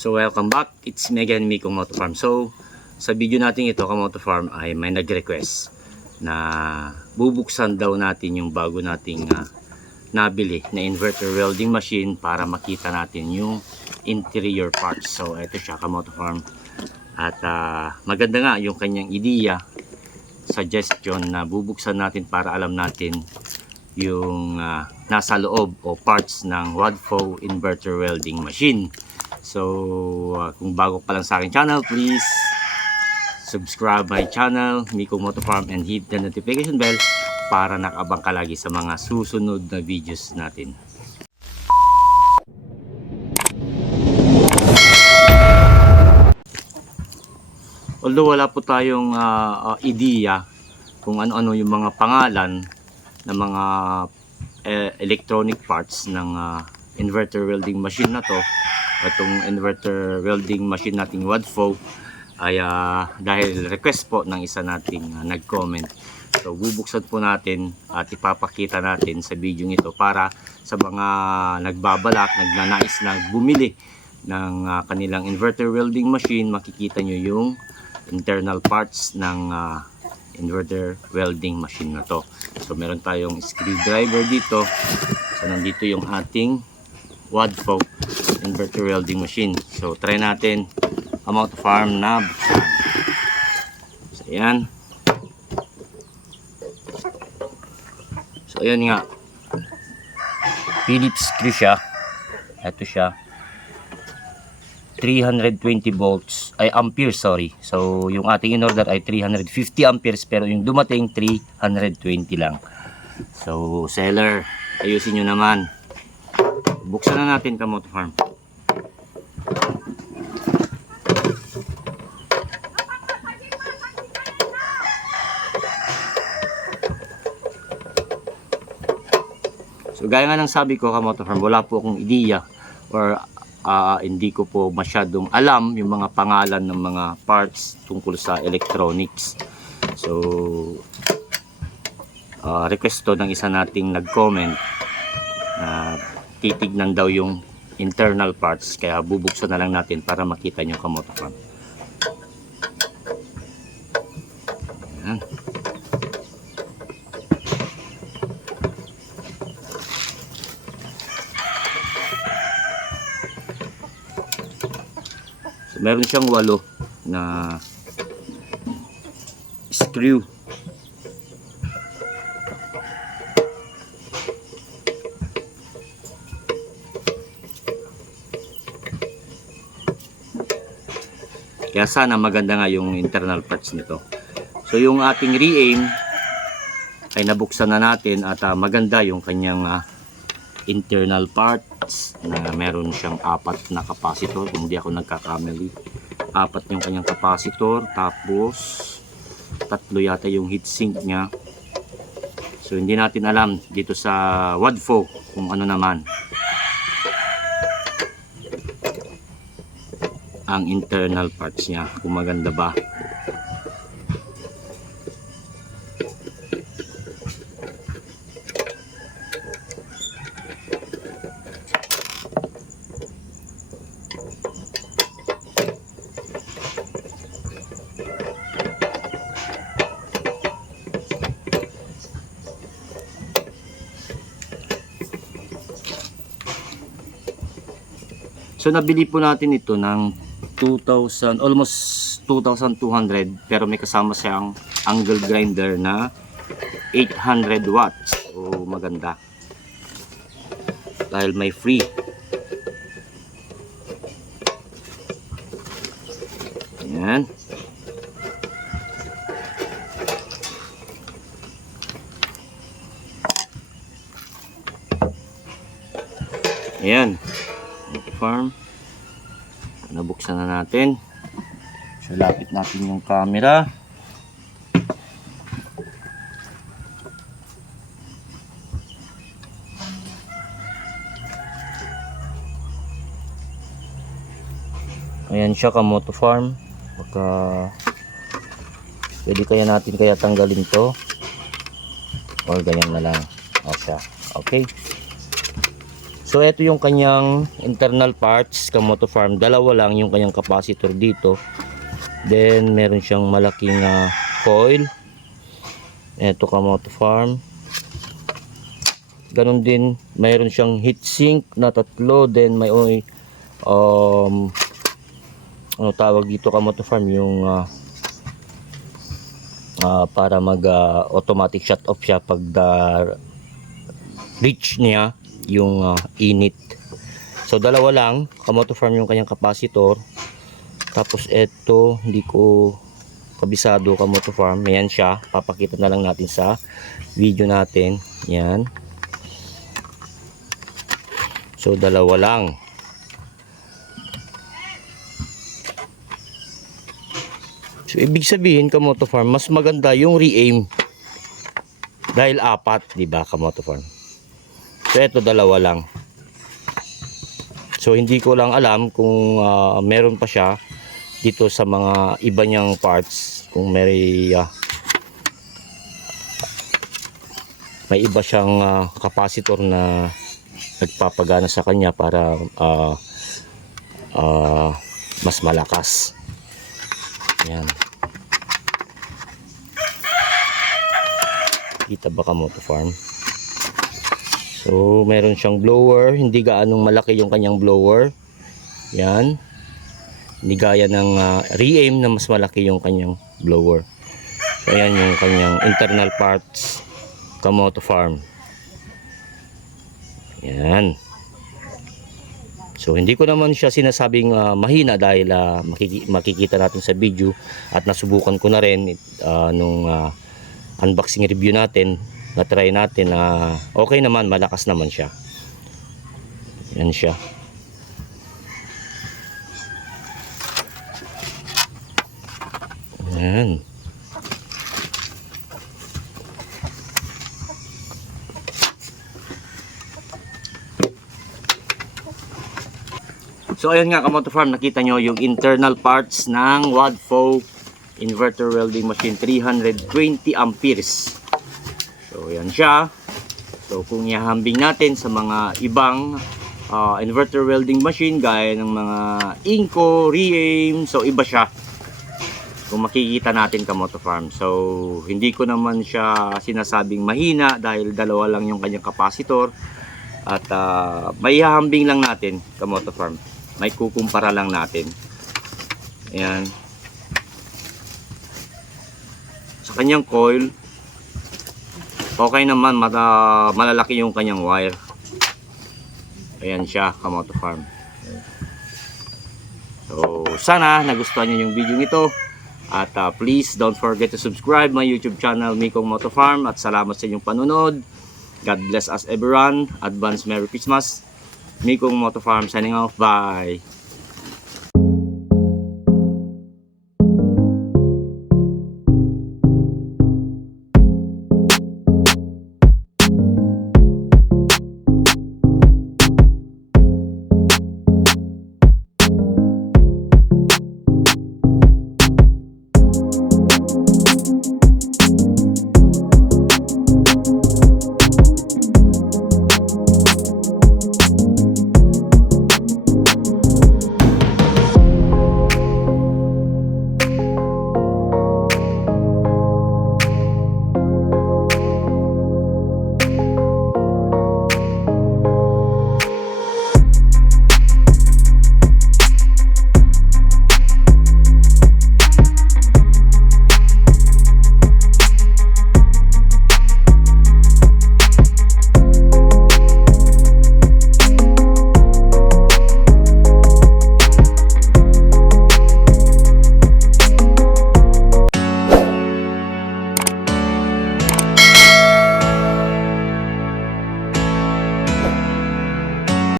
So welcome back, it's me again, Miko Moto Farm. So sa video natin ito, Kamoto Farm, ay may nag-request na bubuksan daw natin yung bago nating nabili na inverter welding machine para makita natin yung interior parts. So ito siya, Kamoto Farm, at maganda nga yung kanyang ideya, suggestion na bubuksan natin para alam natin yung nasa loob o parts ng Wadfo inverter welding machine. So kung bago pa lang sa aking channel, please subscribe my channel, Miko Moto Farm, and hit the notification bell para nakabang ka lagi sa mga susunod na videos natin. Although wala po tayong ideya kung ano-ano yung mga pangalan ng mga electronic parts ng inverter welding machine na to, itong inverter welding machine nating Wadfo, ay dahil request po ng isa nating nag-comment. So bubuksan po natin at ipapakita natin sa video ito para sa mga nagbabalak, nagnanais na bumili ng kanilang inverter welding machine, makikita nyo yung internal parts ng inverter welding machine na to. So meron tayong screwdriver dito. So nandito yung ating Wadfo inverter welding machine. So try natin Kamoto Farm na buksan. So ayan. So ayan nga, Phillips screw siya. Ito siya, 320 volts ay amperes, sorry. So yung ating in order ay 350 amperes, pero yung dumating 320 lang. So seller, ayusin nyo naman. Buksan na natin, Kamoto Farm. So gaya nga ng sabi ko, Kamoto Farm, wala po akong ideya or hindi ko po masyadong alam yung mga pangalan ng mga parts tungkol sa electronics. So request to ng isa nating nag-comment, titignan daw yung internal parts, kaya bubuksan na lang natin para makita nyo, Kamoto Farm. Ayan. So meron siyang 8 na screw. Kaya sana maganda nga yung internal parts nito. So yung ating re-aim ay nabuksan na natin at maganda yung kanyang internal parts na meron siyang 4 na capacitor, kung hindi ako nagkakamali. 4 yung kanyang capacitor, tapos 3 yata yung heatsink niya. So hindi natin alam dito sa Wadfo kung ano naman ang internal parts niya, kung maganda ba. So nabili po natin ito ng 2,000, almost 2,200, pero may kasama siyang angle grinder na 800 watts. So maganda dahil may free. Ayan. Ayan, Farm. Nabuksan na natin. So lapit natin yung camera. Ayan siya, Kamoto Farm. Baka pwede kaya natin tanggalin to, or ganyan na lang. O siya. Okay. So ito yung kanyang internal parts, Kamoto Farm. Dalawa lang yung kanyang capacitor dito. Then meron siyang malaking coil. Ito, Kamoto Farm. Ganon din, mayroon siyang heatsink na 3. Then may ano tawag dito, Kamoto Farm, yung para mag automatic shut off siya pag reach niya yung init. So dalawa lang, Kamoto Farm, yung kanyang capacitor. Tapos ito, hindi ko kabisado, Kamoto Farm. Ayan siya, papakita na lang natin sa video natin. Yan. So dalawa lang. So ibig sabihin, Kamoto Farm, mas maganda yung re-aim dahil 4, di ba, Kamoto Farm? So ito dalawa lang. So hindi ko lang alam kung meron pa siya dito sa mga iba niyang parts, kung may iba siyang capacitor na nagpapagana sa kanya para mas malakas. Yan. Kita ba, Kamoto Farm? So meron siyang blower, hindi gaanong malaki yung kanyang blower. Yan. Hindi gaya ng re-aim na mas malaki yung kanyang blower. So ayan yung kanyang internal parts, Kamoto Farm. Yan. So hindi ko naman siya sinasabing mahina dahil makikita natin sa video at nasubukan ko na rin nung unboxing review natin, na try natin na okay naman, malakas naman siya. Yan siya. Yan. So ayun nga, Kamoto Farm, nakita nyo yung internal parts ng Wadfo inverter welding machine 320 amperes. So yan siya. So kung ihahambing natin sa mga ibang inverter welding machine gaya ng mga Inco, Re-aim, so iba siya kung makikita natin, Kamoto Farm. So hindi ko naman siya sinasabing mahina dahil dalawa lang yung kanyang capacitor. At may ihahambing lang natin, Kamoto Farm. May kukumpara lang natin. Ayan. Sa kanyang coil, okay naman, malalaki yung kanyang wire. Ayan siya, Kamoto Farm. So sana nagustuhan nyo yung video nito. At please don't forget to subscribe my YouTube channel, Mikong Moto Farm. At salamat sa inyong panunod. God bless us everyone. Advance Merry Christmas. Mikong Moto Farm signing off. Bye.